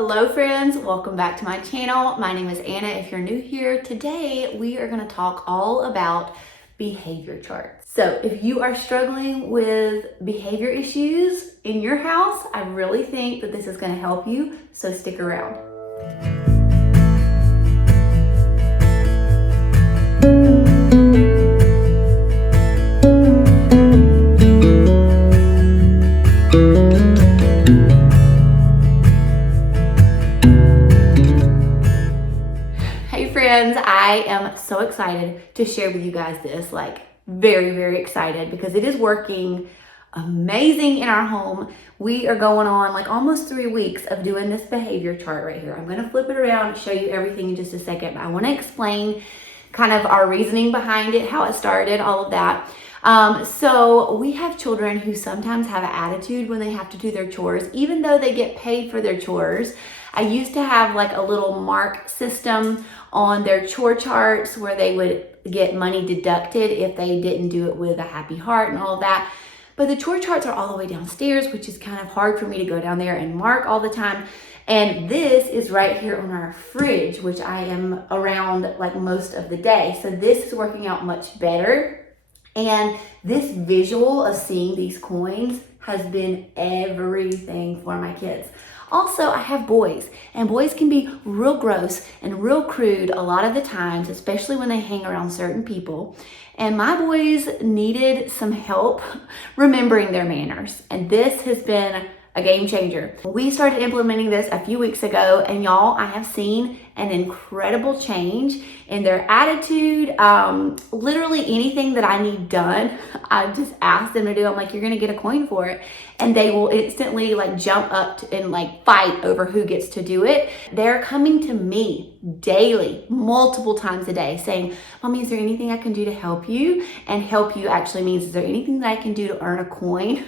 Hello friends, welcome back to my channel. My name is Anna. If you're new here, today we are going to talk all about behavior charts. So if you are struggling with behavior issues in your house, I really think that this is going to help you, so stick around. Friends, I am so excited to share with you guys this, very excited because it is working amazing in our home. We are going on almost 3 weeks of doing this behavior chart right here. I'm going to flip it around and show you everything in just a second, but I want to explain kind of our reasoning behind it, how it started, all of that. So we have children who sometimes have an attitude when they have to do their chores, even though they get paid for their chores. I used to have a little mark system on their chore charts where they would get money deducted if they didn't do it with a happy heart and all of that. But the chore charts are all the way downstairs, which is kind of hard for me to go down there and mark all the time. And this is right here on our fridge, which I am around most of the day. So this is working out much better. And this visual of seeing these coins has been everything for my kids. Also, I have boys, and boys can be real gross and real crude a lot of the times, especially when they hang around certain people. And my boys needed some help remembering their manners. And this has been a game changer. We started implementing this a few weeks ago, and y'all, I have seen an incredible change in their attitude. Literally anything that I need done, I just ask them to do. I'm like, you're gonna get a coin for it. And they will instantly jump up and fight over who gets to do it. They're coming to me daily, multiple times a day saying, Mommy, is there anything I can do to help you? And help you actually means, is there anything that I can do to earn a coin?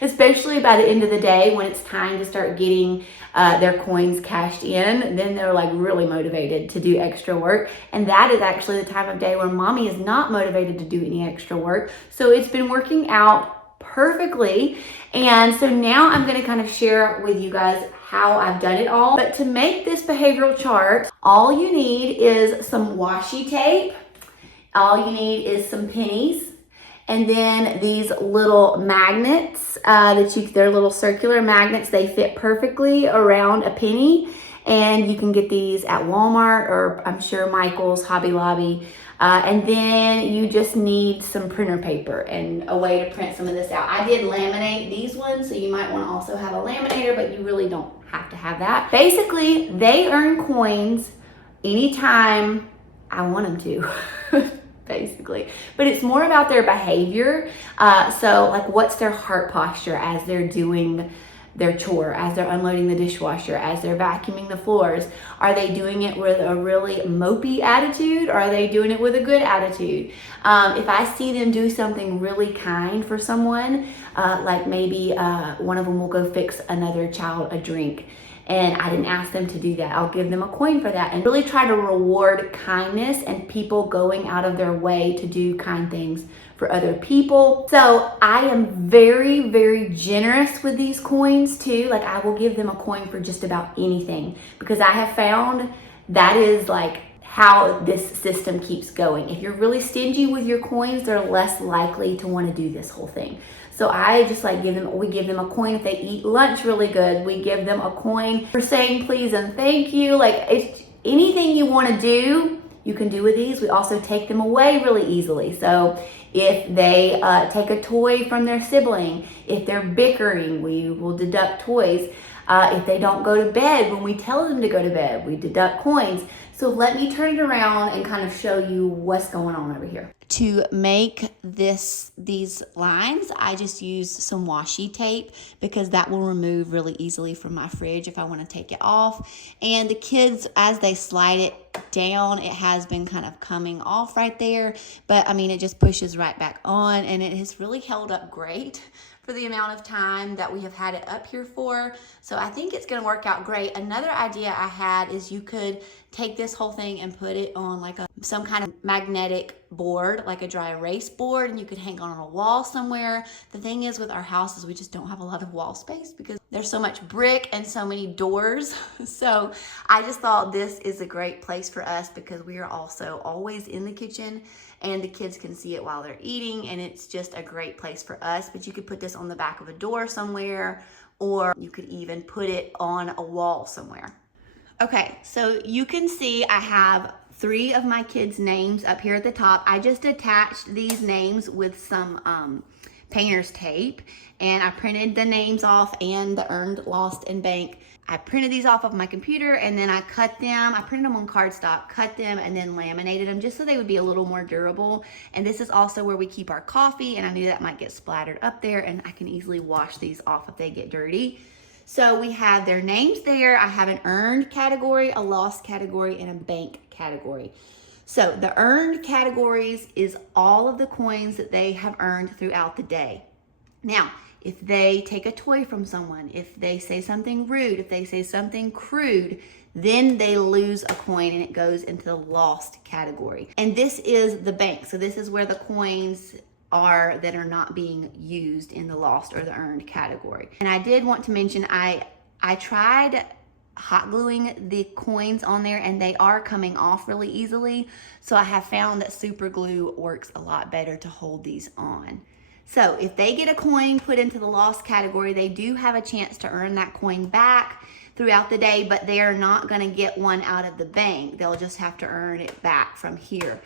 Especially by the end of the day when it's time to start getting their coins cashed in, then they're really motivated to do extra work. And that is actually the time of day where Mommy is not motivated to do any extra work. So it's been working out perfectly. And so now I'm going to kind of share with you guys how I've done it all. But to make this behavioral chart, all you need is some washi tape. All you need is some pennies. And then these little magnets, they're little circular magnets. They fit perfectly around a penny. And you can get these at Walmart or I'm sure Michael's, Hobby Lobby. And then you just need some printer paper and a way to print some of this out. I did laminate these ones, so you might want to also have a laminator, but you really don't have to have that. Basically, they earn coins anytime I want them to. Basically, but it's more about their behavior. So what's their heart posture as they're doing their chore, as they're unloading the dishwasher, as they're vacuuming the floors? Are they doing it with a really mopey attitude, or are they doing it with a good attitude? If I see them do something really kind for someone, maybe one of them will go fix another child a drink, and I didn't ask them to do that, I'll give them a coin for that, and really try to reward kindness and people going out of their way to do kind things for other people. So I am very generous with these coins too. I will give them a coin for just about anything, because I have found that is how this system keeps going. If you're really stingy with your coins, they're less likely to want to do this whole thing. So I just we give them a coin if they eat lunch really good. We give them a coin for saying please and thank you. If anything you want to do, you can do with these. We also take them away really easily. So if they take a toy from their sibling, if they're bickering, we will deduct toys. If they don't go to bed when we tell them to go to bed, we deduct coins. So let me turn it around and kind of show you what's going on over here. To make these lines, I just use some washi tape because that will remove really easily from my fridge if I want to take it off. And the kids, as they slide it down, it has been kind of coming off right there. But I mean, it just pushes right back on, and it has really held up great for the amount of time that we have had it up here for. So I think it's going to work out great. Another idea I had is you could take this whole thing and put it on some kind of magnetic board, like a dry erase board, and you could hang on a wall somewhere. The thing is with our house is we just don't have a lot of wall space because there's so much brick and so many doors. So I just thought this is a great place for us because we are also always in the kitchen and the kids can see it while they're eating, and it's just a great place for us. But you could put this on the back of a door somewhere, or you could even put it on a wall somewhere. Okay, so you can see I have 3 of my kids' names up here at the top. I just attached these names with some painter's tape, and I printed the names off and the earned, lost, and bank. I printed these off of my computer, and then I cut them. I printed them on cardstock, cut them, and then laminated them just so they would be a little more durable. And this is also where we keep our coffee, and I knew that might get splattered up there, and I can easily wash these off if they get dirty. So we have their names there. I have an earned category, a lost category, and a bank category. So the earned categories is all of the coins that they have earned throughout the day. Now, if they take a toy from someone, if they say something rude, if they say something crude, then they lose a coin and it goes into the lost category. And this is the bank. So this is where the coins are that are not being used in the lost or the earned category. And I did want to mention, I tried hot gluing the coins on there and they are coming off really easily. So I have found that super glue works a lot better to hold these on. So if they get a coin put into the lost category, they do have a chance to earn that coin back throughout the day, but they are not gonna get one out of the bank. They'll just have to earn it back from here.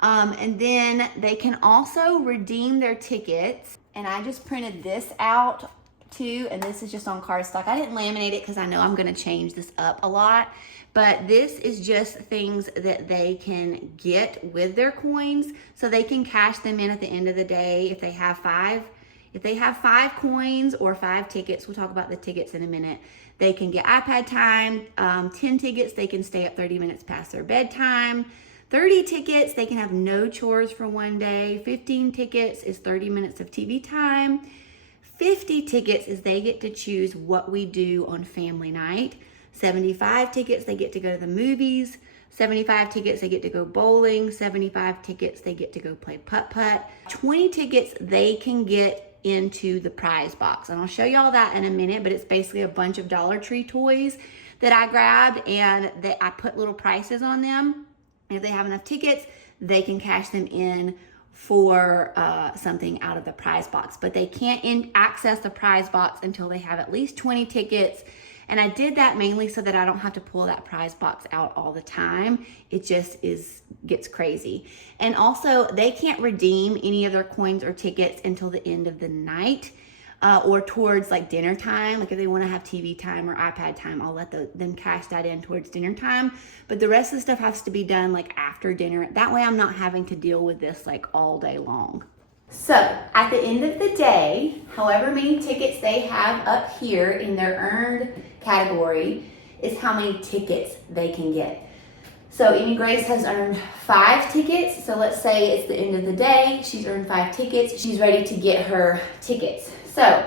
And then they can also redeem their tickets. And I just printed this out too, and this is just on cardstock. I didn't laminate it because I know I'm gonna change this up a lot, but this is just things that they can get with their coins so they can cash them in at the end of the day if they have 5. If they have 5 coins or 5 tickets, we'll talk about the tickets in a minute, they can get iPad time. 10 tickets, they can stay up 30 minutes past their bedtime. 30 tickets, they can have no chores for one day. 15 tickets is 30 minutes of TV time. 50 tickets is they get to choose what we do on family night. 75 tickets, they get to go to the movies. 75 tickets, they get to go bowling. 75 tickets, they get to go play putt-putt. 20 tickets, they can get into the prize box. And I'll show you all that in a minute, but it's basically a bunch of Dollar Tree toys that I grabbed and that I put little prices on them. And if they have enough tickets, they can cash them in for something out of the prize box. But they can't access the prize box until they have at least 20 tickets. And I did that mainly so that I don't have to pull that prize box out all the time. It just gets crazy. And also, they can't redeem any of their coins or tickets until the end of the night or towards like dinner time. Like if they want to have TV time or iPad time, I'll let them cash that in towards dinner time. But the rest of the stuff has to be done like after dinner. That way I'm not having to deal with this like all day long. So at the end of the day, however many tickets they have up here in their earned category is how many tickets they can get. So Amy Grace has earned 5 tickets. So let's say it's the end of the day. She's earned 5 tickets. She's ready to get her tickets. So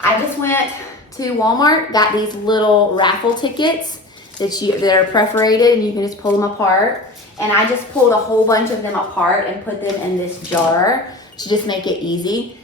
I just went to Walmart, got these little raffle tickets that are perforated and you can just pull them apart. And I just pulled a whole bunch of them apart and put them in this jar to just make it easy.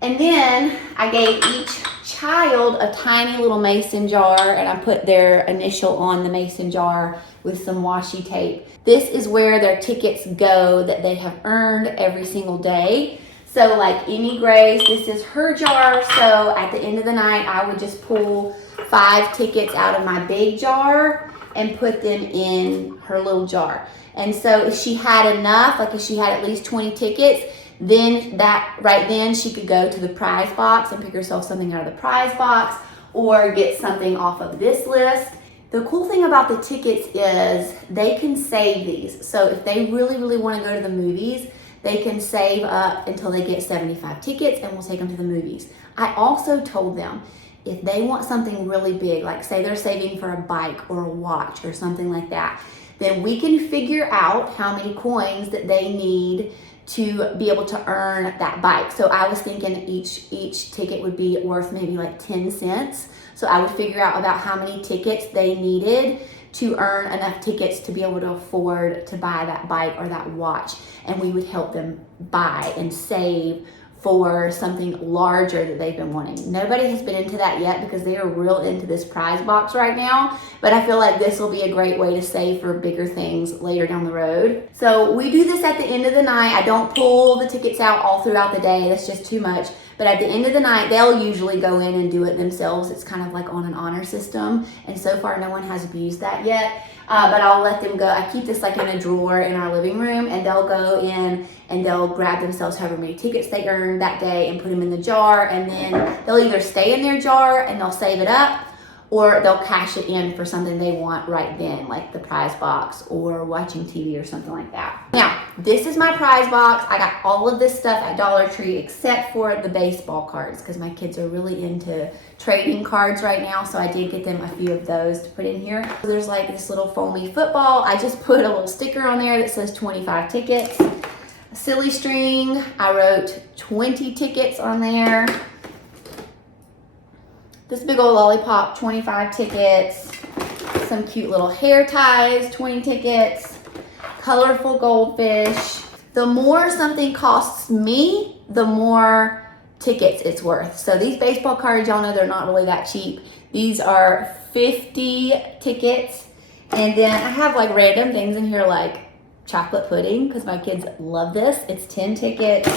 And then I gave each child a tiny little mason jar and I put their initial on the mason jar with some washi tape. This is where their tickets go that they have earned every single day. So like Amy Grace, this is her jar. So at the end of the night, I would just pull 5 tickets out of my big jar and put them in her little jar. And so if she had enough, like if she had at least 20 tickets, then right then she could go to the prize box and pick herself something out of the prize box or get something off of this list. The cool thing about the tickets is they can save these. So if they really, really want to go to the movies, they can save up until they get 75 tickets and we'll take them to the movies. I also told them if they want something really big, like say they're saving for a bike or a watch or something like that, then we can figure out how many coins that they need to be able to earn that bike. So I was thinking each ticket would be worth maybe like 10 cents. So I would figure out about how many tickets they needed to earn enough tickets to be able to afford to buy that bike or that watch. And we would help them buy and save for something larger that they've been wanting. Nobody has been into that yet because they are real into this prize box right now, but I feel like this will be a great way to save for bigger things later down the road. So we do this at the end of the night. I don't pull the tickets out all throughout the day. That's just too much. But at the end of the night, they'll usually go in and do it themselves. It's kind of like on an honor system. And so far, no one has abused that yet. But I'll let them go. I keep this like in a drawer in our living room, and they'll go in and they'll grab themselves however many tickets they earned that day and put them in the jar. And then they'll either stay in their jar and they'll save it up, or they'll cash it in for something they want right then, like the prize box or watching TV or something like that. Now, this is my prize box. I got all of this stuff at Dollar Tree except for the baseball cards because my kids are really into trading cards right now, so I did get them a few of those to put in here. So there's like this little foamy football. I just put a little sticker on there that says 25 tickets. A silly string, I wrote 20 tickets on there. This big old lollipop, 25 tickets. Some cute little hair ties, 20 tickets. Colorful goldfish. The more something costs me, the more tickets it's worth. So these baseball cards, y'all know they're not really that cheap. These are 50 tickets. And then I have like random things in here like chocolate pudding because my kids love this. It's 10 tickets.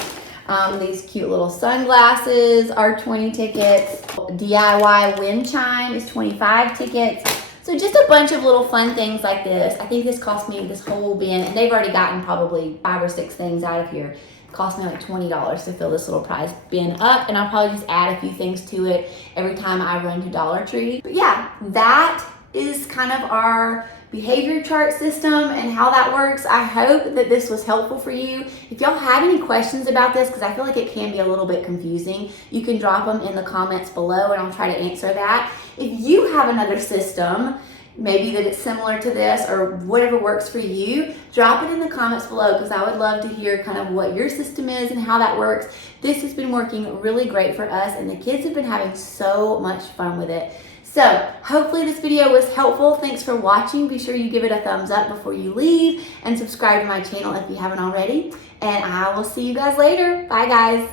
These cute little sunglasses are 20 tickets. DIY wind chime is 25 tickets. So just a bunch of little fun things like this. I think this cost me this whole bin, and they've already gotten probably 5 or 6 things out of here. It cost me like $20 to fill this little prize bin up, and I'll probably just add a few things to it every time I run to Dollar Tree. But yeah, that is kind of our behavior chart system and how that works. I hope that this was helpful for you. If y'all have any questions about this, because I feel like it can be a little bit confusing, you can drop them in the comments below and I'll try to answer that. If you have another system, maybe that it's similar to this or whatever works for you, drop it in the comments below because I would love to hear kind of what your system is and how that works. This has been working really great for us and the kids have been having so much fun with it. So hopefully this video was helpful. Thanks for watching. Be sure you give it a thumbs up before you leave and subscribe to my channel if you haven't already. And I will see you guys later. Bye guys.